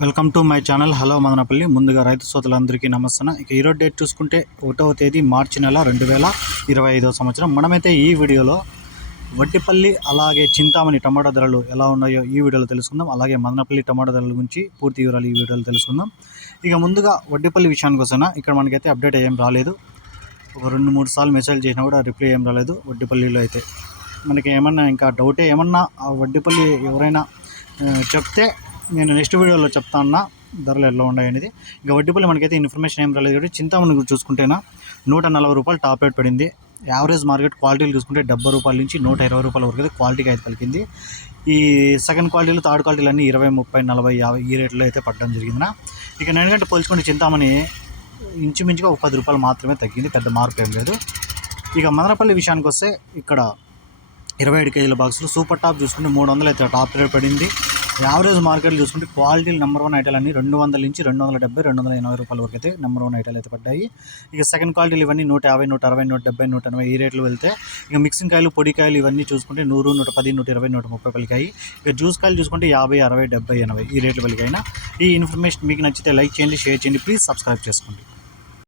Welcome to my channel. Hello Madanapalle. ముందుగా రైతు సోదరులందరికీ నమస్తే ఇక ఈరోజు డేట్ చూసుకుంటే ఒకటవ తేదీ మార్చి నెల రెండు వేల ఇరవై ఐదవ సంవత్సరం. మనమైతే ఈ వీడియోలో వడ్డిపల్లి అలాగే చింతామణి టమాటా ధరలు ఎలా ఉన్నాయో ఈ వీడియోలో తెలుసుకుందాం. అలాగే మదనపల్లి టమాటా ధరల గురించి పూర్తి వివరాలు ఈ వీడియోలో తెలుసుకుందాం. ఇక ముందుగా వడ్డిపల్లి విషయానికి వస్తున్నా ఇక్కడ మనకైతే అప్డేట్ ఏం రాలేదు. ఒక రెండు మూడు సార్లు మెసేజ్ చేసినా కూడా రిప్లై ఏం రాలేదు వడ్డిపల్లిలో అయితే. మనకి ఏమన్నా ఇంకా డౌటే ఏమన్నా ఆ వడ్డిపల్లి ఎవరైనా చెప్తే నేను నెక్స్ట్ వీడియోలో చెప్తా అన్నా ధరలు ఎలా ఉన్నాయి అనేది. ఇక వడ్డీపల్లి మనకైతే ఇన్ఫర్మేషన్ ఏం రాలేదు కాబట్టి చింతామణి గురించి చూసుకుంటేనా నూట నలభై రూపాయలు టాప్ రేట్ పడింది. యావరేజ్ మార్కెట్ క్వాలిటీలు చూసుకుంటే డెబ్బై రూపాయల నుంచి నూట ఇరవై రూపాయల వరకు అయితే క్వాలిటీకి అయితే పలికింది. ఈ సెకండ్ క్వాలిటీలు థర్డ్ క్వాలిటీలు అన్నీ ఇరవై ముప్పై నలభై యాభై ఈ రేట్లో అయితే పడడం జరిగిందినా. ఇక నేను గంట పోల్చుకుంటే చింతామణి ఇంచుమించుగా ఒక పది రూపాయలు మాత్రమే తగ్గింది పెద్ద మార్పు ఏం లేదు. ఇక మదనపల్లి విషయానికి వస్తే ఇక్కడ ఇరవై ఏడు కేజీల బాక్సులు సూపర్ టాప్ చూసుకుంటే మూడు వందలు అయితే టాప్ రేట్ పడింది. యావరేజ్ మార్కెట్లు చూసుకుంటే క్వాలిటీ నెంబర్ వన్ ఐటెల్ అన్ని రెండు వందల నుంచి రెండు వందల డెబ్బై రెండు వందల ఎనభై రూపాయల వరకు అయితే నెంబర్ వన్ ఐటాలు అయితే పడ్డాయి. ఇక సెకండ్ క్వాలిటీలు ఇవన్నీ నూట యాభై నూట అరవై నూట డెబ్బై నూట ఎనభై ఈ రేట్లు వెళ్తే ఇక మిక్సింగ్ కాయలు పొడి కాయలు ఇవన్నీ చూసుకుంటే నూరు నూట పది నూట ఇరవై నూట ముప్పై పలికాయి. ఇక జ్యూస్ కాయలు చూసుకుంటే యాభై అరవై డెబ్బై ఎనభై ఈ రేట్లు పలికైనా ఈ ఇన్ఫర్మేషన్ మీకు నచ్చితే లైక్ చేయండి షేర్ చేయండి ప్లీజ్ సబ్స్క్రైబ్ చేసుకోండి.